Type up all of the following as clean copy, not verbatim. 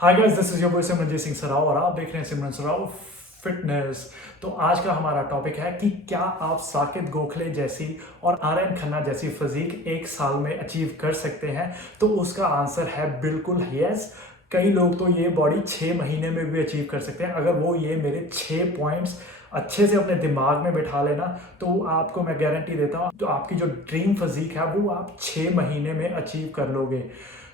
Hi guys, this is your boy Simranjeet Singh सराव और आप देख रहे हैं सिमरन सराव फिटनेस। तो आज का हमारा टॉपिक है कि क्या आप साकेत गोखले जैसी और आर्यन खन्ना जैसी फिजिक एक साल में अचीव कर सकते हैं। तो उसका आंसर है बिल्कुल यस। कई लोग तो ये बॉडी 6 महीने में भी अचीव कर सकते हैं। अगर वो ये मेरे 6 पॉइंट्स अच्छे से अपने दिमाग में बिठा लेना तो आपको मैं गारंटी देता हूँ तो आपकी जो ड्रीम फिजिक है वो आप 6 महीने में अचीव कर लोगे।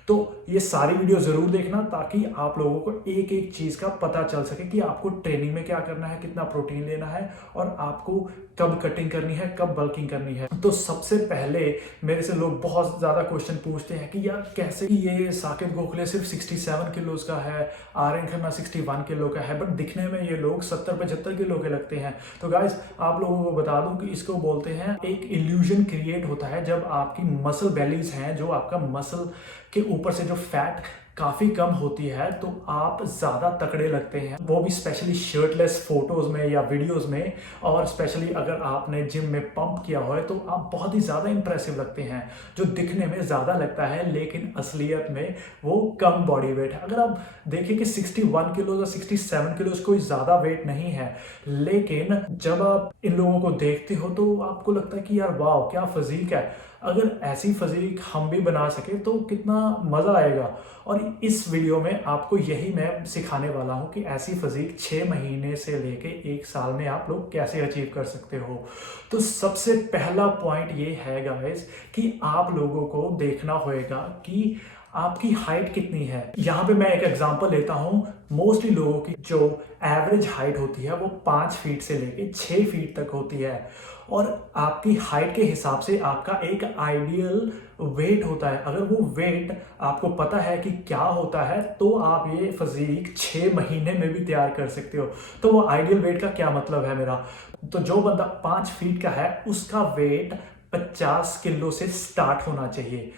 तो ये सारी वीडियो ज़रूर देखना ताकि आप लोगों को एक एक चीज़ का पता चल सके कि आपको ट्रेनिंग में क्या करना है, कितना प्रोटीन लेना है और आपको कब कटिंग करनी है, कब बल्किंग करनी है। तो सबसे पहले मेरे से लोग बहुत ज़्यादा क्वेश्चन पूछते हैं कि यार कैसे कि ये साकेत गोखले सिर्फ 67 किलोज का है, आर्यन खन्ना 61 किलो का है, बट दिखने में ये लोग 70-75 किलो के लगते हैं। तो गाइज आप लोगों को बता दूं कि इसको बोलते हैं एक इल्यूजन क्रिएट होता है जब आपकी मसल बेलीज हैं, जो आपका मसल के ऊपर से जो फैट काफ़ी कम होती है तो आप ज़्यादा तकड़े लगते हैं, वो भी स्पेशली शर्टलेस फोटोज़ में या वीडियोज़ में। और स्पेशली अगर आपने जिम में पंप किया हो तो आप बहुत ही ज़्यादा इंप्रेसिव लगते हैं, जो दिखने में ज़्यादा लगता है लेकिन असलियत में वो कम बॉडी वेट है। अगर आप देखें कि 61 किलो या 67 किलो कोई ज़्यादा वेट नहीं है, लेकिन जब आप इन लोगों को देखते हो तो आपको लगता है कि यार वाह क्या फिजिक है। अगर ऐसी फिजिक हम भी बना सके तो कितना मज़ा आएगा। और इस वीडियो में आपको यही मैं सिखाने वाला हूँ कि ऐसी फिजिक 6 महीने से लेके 1 साल में आप लोग कैसे अचीव कर सकते हो। तो सबसे पहला पॉइंट ये है गाइस कि आप लोगों को देखना होगा कि आपकी हाइट कितनी है। यहाँ पे मैं एक एग्जांपल लेता हूँ। मोस्टली लोगों की जो एवरेज हाइट होती है वो 5 फीट से लेके 6 फीट तक होती है और आपकी हाइट के हिसाब से आपका एक आइडियल वेट होता है। अगर वो वेट आपको पता है कि क्या होता है तो आप ये फिजिक 6 महीने में भी तैयार कर सकते हो। तो वो आइडियल वेट का क्या मतलब है मेरा, तो जो बंदा 5 फीट का है उसका वेट 50 किलो से स्टार्ट होना चाहिए।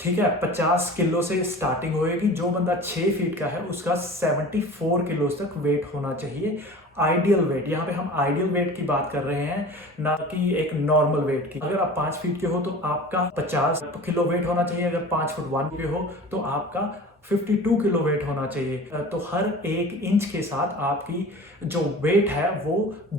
ठीक है, 50 किलो से स्टार्टिंग होएगी। जो बंदा 6 फीट का है उसका 74 किलो तक वेट होना चाहिए। आइडियल वेट, यहाँ पे हम आइडियल वेट की बात कर रहे हैं, ना कि एक नॉर्मल वेट की। अगर आप 5 फीट के हो तो आपका 50 किलो वेट होना चाहिए। अगर 5 फुट 1 पे हो तो आपका 52 किलो वेट होना चाहिए। तो हर 1 इंच के साथ आपकी जो वेट है वो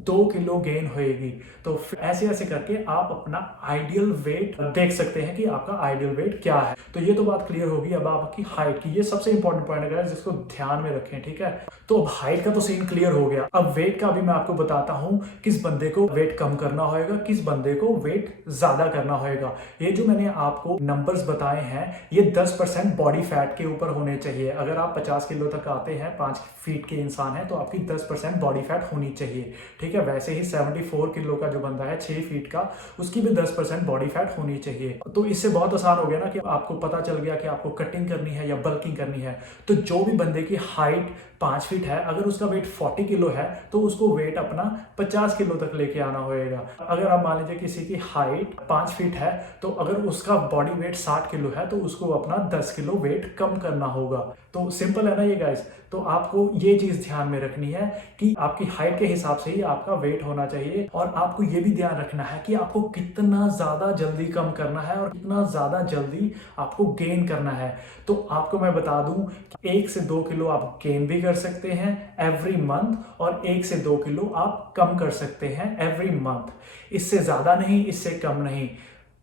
2 किलो गेन होएगी। तो ऐसे ऐसे करके आप अपना आइडियल वेट देख सकते हैं कि आपका आइडियल वेट क्या है। तो ये तो बात क्लियर होगी। अब आपकी हाइट की, ये सबसे इंपॉर्टेंट पॉइंट है जिसको ध्यान में रखें। ठीक है, तो अब हाइट का तो सीन क्लियर हो गया। अब वेट का भी मैं आपको बताता हूं किस बंदे को वेट कम करना होगा, किस बंदे को वेट ज्यादा करना होगा। ये जो मैंने आपको नंबर्स बताए हैं ये 10% बॉडी फैट के ऊपर होने चाहिए। अगर आप 50 किलो तक आते हैं, 5 फीट के इंसान हैं, तो आपकी 10% बॉडी फैट होनी चाहिए। ठीक है, वैसे ही 74 किलो का जो बंदा है 6 फीट का, उसकी भी 10% बॉडी फैट होनी चाहिए। तो इससे बहुत आसान हो गया ना कि आपको पता चल गया कि आपको कटिंग करनी है या बल्किंग करनी है। तो जो भी बंदे की हाइट 5 फीट है, अगर उसका वेट 40 किलो है तो उसको वेट अपना 50 किलो तक लेके आना होएगा। अगर आप मान लीजिए किसी की हाइट 5 फीट है तो अगर उसका बॉडी वेट 60 किलो है तो उसको अपना 10 किलो वेट कम करना होगा। तो सिंपल है ना ये गाइस। तो आपको ये चीज ध्यान में रखनी है कि आपकी हाइट के हिसाब से ही आपका वेट होना चाहिए। और आपको ये भी ध्यान रखना है कि आपको कितना ज्यादा जल्दी कम करना है और कितना ज्यादा जल्दी आपको गेन करना है। तो आपको मैं बता दूं कि 1 से 2 किलो आप गेन भी कर सकते हैं एवरी मंथ और 1 से 2 किलो आप कम कर सकते हैं एवरी मंथ। इससे ज्यादा नहीं, इससे कम नहीं।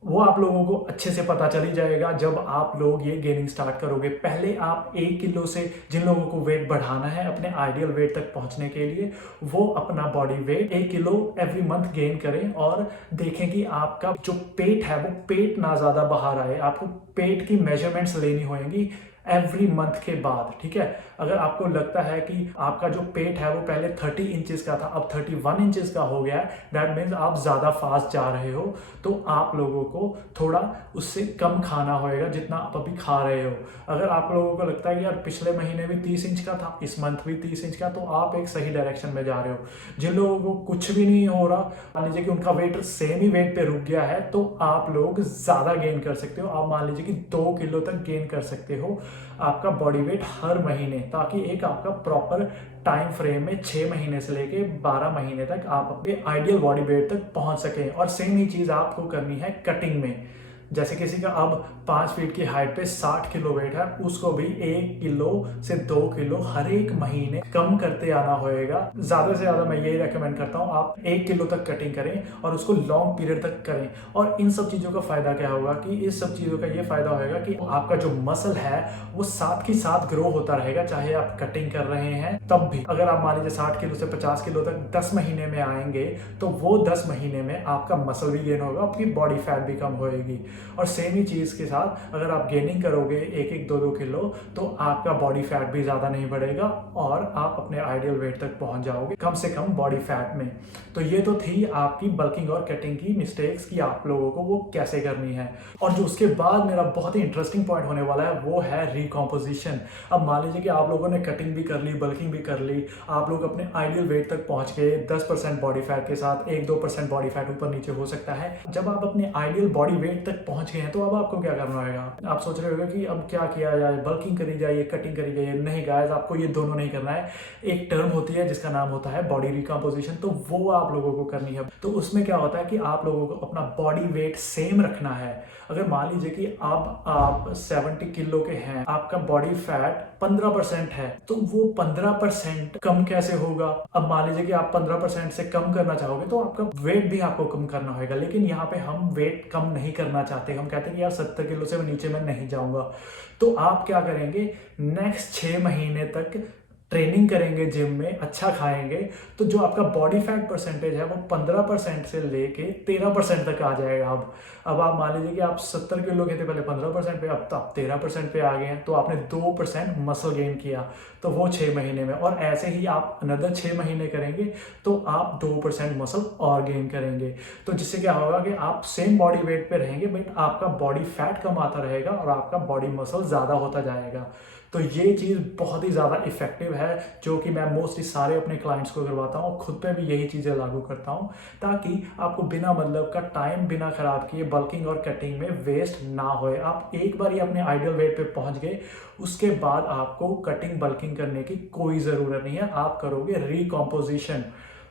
वो आप लोगों को अच्छे से पता चल ही जाएगा जब आप लोग ये गेनिंग स्टार्ट करोगे। पहले आप 1 किलो से, जिन लोगों को वेट बढ़ाना है अपने आइडियल वेट तक पहुंचने के लिए, वो अपना body weight 1 kilo every month gain करें और देखें कि आपका जो पेट है वो पेट ना ज्यादा बाहर आए। आपको पेट की मेजरमेंट्स लेनी होंगी एवरी मंथ के बाद। ठीक है, अगर आपको लगता है कि आपका जो पेट है वो पहले 30 इंचेस का था, अब 31 इंचेस का हो गया है, दैट मीन्स आप ज़्यादा फास्ट जा रहे हो। तो आप लोगों को थोड़ा उससे कम खाना होएगा जितना आप अभी खा रहे हो। अगर आप लोगों को लगता है कि यार पिछले महीने भी 30 इंच का था, इस मंथ भी 30 इंच का, तो आप एक सही डायरेक्शन में जा रहे हो। जिन लोगों को कुछ भी नहीं हो रहा, मान लीजिए कि उनका वेट सेम ही वेट पे रुक गया है, तो आप लोग ज़्यादा गेन कर सकते हो। आप मान लीजिए कि 2 किलो तक गेन कर सकते हो आपका बॉडी वेट हर महीने, ताकि एक आपका प्रॉपर टाइम फ्रेम में 6 महीने से लेके 12 महीने तक आप अपने आइडियल बॉडी वेट तक पहुंच सकें। और सेम ही चीज आपको करनी है कटिंग में। जैसे किसी का अब 5 फीट की हाइट पे 60 किलो वेट है, उसको भी 1 किलो से 2 किलो हर एक महीने कम करते आना होएगा। ज़्यादा से ज़्यादा मैं यही रेकमेंड करता हूँ आप 1 किलो तक कटिंग करें और उसको लॉन्ग पीरियड तक करें। और इन सब चीज़ों का फ़ायदा क्या होगा कि इस सब चीज़ों का ये फ़ायदा होगा कि आपका जो मसल है वो साथ ही साथ ग्रो होता रहेगा, चाहे आप कटिंग कर रहे हैं तब भी। अगर आप मान लीजिए 60 किलो से 50 किलो तक 10 महीने में आएंगे तो वो 10 महीने में आपका मसल भी गेन होगा, आपकी बॉडी फैट भी कम होएगी। और सेम ही चीज़ के साथ अगर आप गेनिंग करोगे 1-1, 2-2 किलो तो आपका बॉडी फैट भी ज़्यादा नहीं बढ़ेगा और आप अपने आइडियल वेट तक पहुंच जाओगे कम से कम बॉडी फैट में। तो ये तो थी आपकी बल्किंग और कटिंग की मिस्टेक्स कि आप लोगों को वो कैसे करनी है। और जो उसके बाद मेरा बहुत ही इंटरेस्टिंग पॉइंट होने वाला है वो है रिकॉम्पोजिशन। अब मान लीजिए कि आप लोगों ने कटिंग भी कर ली, बल्किंग भी कर ली, आप लोग अपने आइडियल वेट तक पहुंच गए 10% बॉडी फैट के साथ, 1-2% बॉडी फैट ऊपर नीचे हो सकता है। जब आप अपने आइडियल बॉडी वेट तक पहुंच गए हैं तो अब आपको क्या करना होगा। आप सोच रहे होंगे कि अब क्या किया जाए, बल्किंग करी जाए, कटिंग करी जाए। नहीं गाइस, आपको ये दोनों नहीं करना है। एक टर्म होती है जिसका नाम होता है बॉडी रिकॉम्पोजिशन, तो वो आप लोगों को करनी है। तो उसमें क्या होता है कि आप लोगों को अपना बॉडी वेट सेम रखना है। अगर मान लीजिए कि अब आप 70 किलो के हैं, आपका बॉडी फैट 15% है, तो वो 15% कम कैसे होगा। अब मान लीजिए कि आप 15% से कम करना चाहोगे तो आपका वेट भी आपको कम करना होगा। लेकिन यहाँ पे हम वेट कम नहीं करना चाहते, हम कहते हैं कि यार 70 किलो से नीचे मैं नहीं जाऊंगा। तो आप क्या करेंगे, नेक्स्ट 6 महीने तक ट्रेनिंग करेंगे, जिम में अच्छा खाएंगे, तो जो आपका बॉडी फैट परसेंटेज है वो 15% से लेके 13% तक आ जाएगा। अब आप मान लीजिए कि आप 70 किलो के थे पहले 15% पे, अब तो आप 13% पे आ गए हैं, तो आपने 2% मसल गेन किया, तो वो 6 महीने में। और ऐसे ही आप अनदर 6 महीने करेंगे तो आप 2% मसल और गेन करेंगे। तो जिससे क्या होगा कि आप सेम बॉडी वेट पे रहेंगे बट आपका बॉडी फैट कम आता रहेगा और आपका बॉडी मसल ज़्यादा होता जाएगा। तो ये चीज़ बहुत ही ज़्यादा इफेक्टिव है, जो कि मैं मोस्टली सारे अपने क्लाइंट्स को करवाता हूँ, खुद पे भी यही चीज़ें लागू करता हूँ, ताकि आपको बिना मतलब का टाइम बिना खराब किए बल्किंग और कटिंग में वेस्ट ना होए। आप एक बार ही अपने आइडियल वेट पे पहुँच गए, उसके बाद आपको कटिंग बल्किंग करने की कोई ज़रूरत नहीं है, आप करोगे रिकॉम्पोजिशन।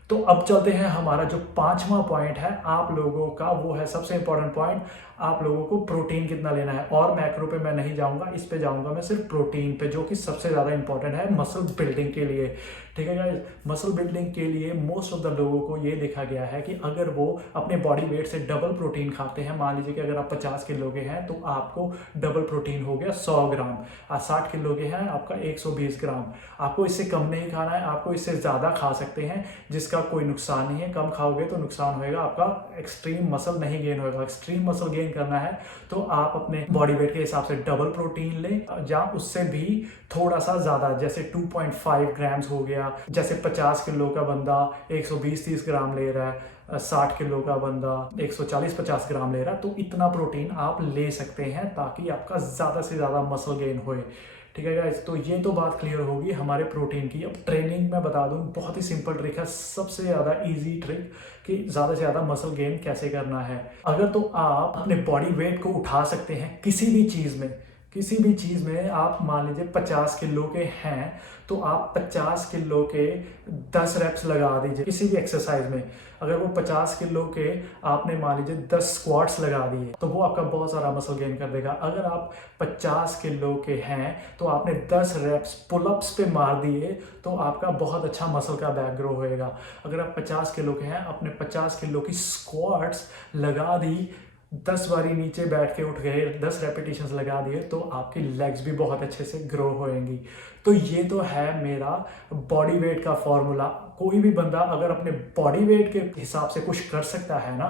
तो अब चलते हैं, हमारा जो 5वां पॉइंट है आप लोगों का, वो है सबसे इंपॉर्टेंट पॉइंट, आप लोगों को प्रोटीन कितना लेना है। और मैक्रो पे मैं नहीं जाऊंगा, इस पे जाऊंगा मैं सिर्फ प्रोटीन पे, जो कि सबसे ज़्यादा इंपॉर्टेंट है मसल बिल्डिंग के लिए। ठीक है गाइस, मसल बिल्डिंग के लिए मोस्ट ऑफ द लोगों को ये देखा गया है कि अगर वो अपने बॉडी वेट से डबल प्रोटीन खाते हैं, मान लीजिए कि अगर आप 50 किलो के हैं तो आपको डबल प्रोटीन हो गया 100 ग्राम, 60 किलो के हैं आपका 120 ग्राम। आपको इससे कम नहीं खाना है, आपको इससे ज़्यादा खा सकते हैं, जिसका कोई नुकसान नहीं है। कम खाओगे तो नुकसान होएगा, आपका एक्सट्रीम मसल नहीं गेन होगा। एक्सट्रीम मसल गेन करना है तो आप अपने बॉडी वेट के हिसाब से डबल प्रोटीन लें, या उससे भी थोड़ा सा ज़्यादा, जैसे 2.5 ग्राम्स हो गया। जैसे 50 किलो का बंदा 120-30 ग्राम ले रहा है, 60 किलो का बंदा 140-50 ग्राम ले रहा है, तो इतना प्रोटीन आप ले सकते हैं ताकि आपका ज़्यादा से ज़्यादा मसल गेन होए। ठीक है गाइस, तो ये तो बात क्लियर होगी हमारे प्रोटीन की। अब ट्रेनिंग में बता दूं, बहुत ही सिंपल ट्रिक है, सबसे ज़्यादा इजी ट्रिक कि ज़्यादा से ज़्यादा मसल गेन कैसे करना है। अगर तो आप अपने बॉडी वेट को उठा सकते हैं किसी भी चीज़ में, किसी भी चीज़ में आप मान लीजिए 50 किलो के हैं तो आप 50 किलो के 10 रेप्स लगा दीजिए किसी भी एक्सरसाइज में। अगर वो 50 किलो के आपने मान लीजिए 10 स्क्वाट्स लगा दिए तो वो आपका बहुत सारा मसल गेन कर देगा। अगर आप 50 किलो के हैं तो आपने 10 रेप्स पुलअप्स पे मार दिए तो आपका बहुत अच्छा मसल का बैक ग्रो होएगा। अगर आप 50 किलो के हैं, आपने 50 किलो की स्क्वाट्स लगा दी, 10 बारी नीचे बैठ के उठ गए, 10 रेपिटेशंस लगा दिए, तो आपकी लेग्स भी बहुत अच्छे से ग्रो होएंगी। तो ये तो है मेरा बॉडी वेट का फॉर्मूला। कोई भी बंदा अगर अपने बॉडी वेट के हिसाब से कुछ कर सकता है ना,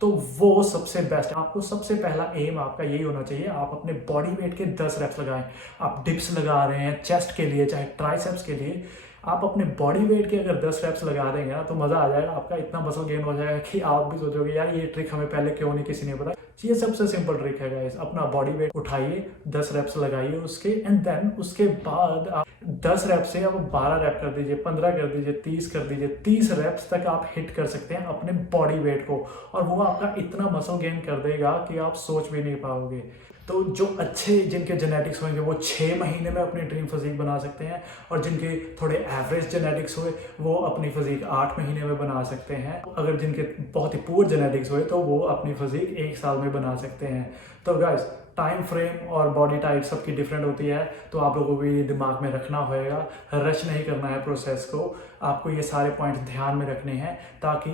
तो वो सबसे बेस्ट। आपको सबसे पहला एम आपका यही होना चाहिए, आप अपने बॉडी वेट के 10 रेप्स लगाएं। आप डिप्स लगा रहे हैं चेस्ट के लिए, चाहे ट्राइसेप्स के लिए, आप अपने बॉडी वेट के अगर 10 रेप्स लगा देंगे ना तो मज़ा आ जाएगा। आपका इतना मसल गेन हो जाएगा कि आप भी सोचोगे यार ये ट्रिक हमें पहले क्यों नहीं किसी ने बताया। ये सबसे सिंपल ट्रिक है गाइस, अपना बॉडी वेट उठाइए, 10 रेप्स लगाइए उसके, एंड देन उसके बाद आप 10 रेप से आप 12 रेप कर दीजिए, 15 कर दीजिए, 30 कर दीजिए। 30 रेप्स तक आप हिट कर सकते हैं अपने बॉडी वेट को, और वो आपका इतना मसल गेन कर देगा कि आप सोच भी नहीं पाओगे। तो जो अच्छे जिनके जेनेटिक्स होंगे वो 6 महीने में अपनी ड्रीम फिजिक बना सकते हैं, और जिनके थोड़े एवरेज जेनेटिक्स हुए वो अपनी फिजिक 8 महीने में बना सकते हैं। अगर जिनके बहुत ही पुअर जेनेटिक्स हुए तो वो अपनी फिजिक 1 साल में भी बना सकते हैं। तो गाइस, टाइम फ्रेम और बॉडी टाइप सबकी डिफरेंट होती है, तो आप लोगों को ये दिमाग में रखना होएगा। रश नहीं करना है प्रोसेस को, आपको ये सारे पॉइंट ध्यान में रखने हैं ताकि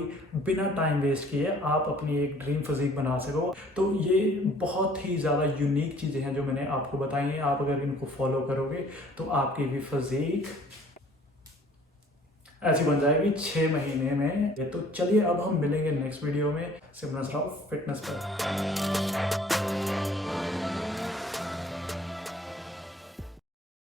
बिना टाइम वेस्ट किए आप अपनी एक ड्रीम फिजिक बना सको। तो ये बहुत ही ज़्यादा यूनिक चीज़ें हैं जो मैंने आपको बताई हैं। आप अगर इनको फॉलो करोगे तो आपकी भी फिजिक ऐसी बन जाएगी 6 महीने में। तो चलिए अब हम मिलेंगे नेक्स्ट वीडियो में सिमरन सराफ फिटनेस पर।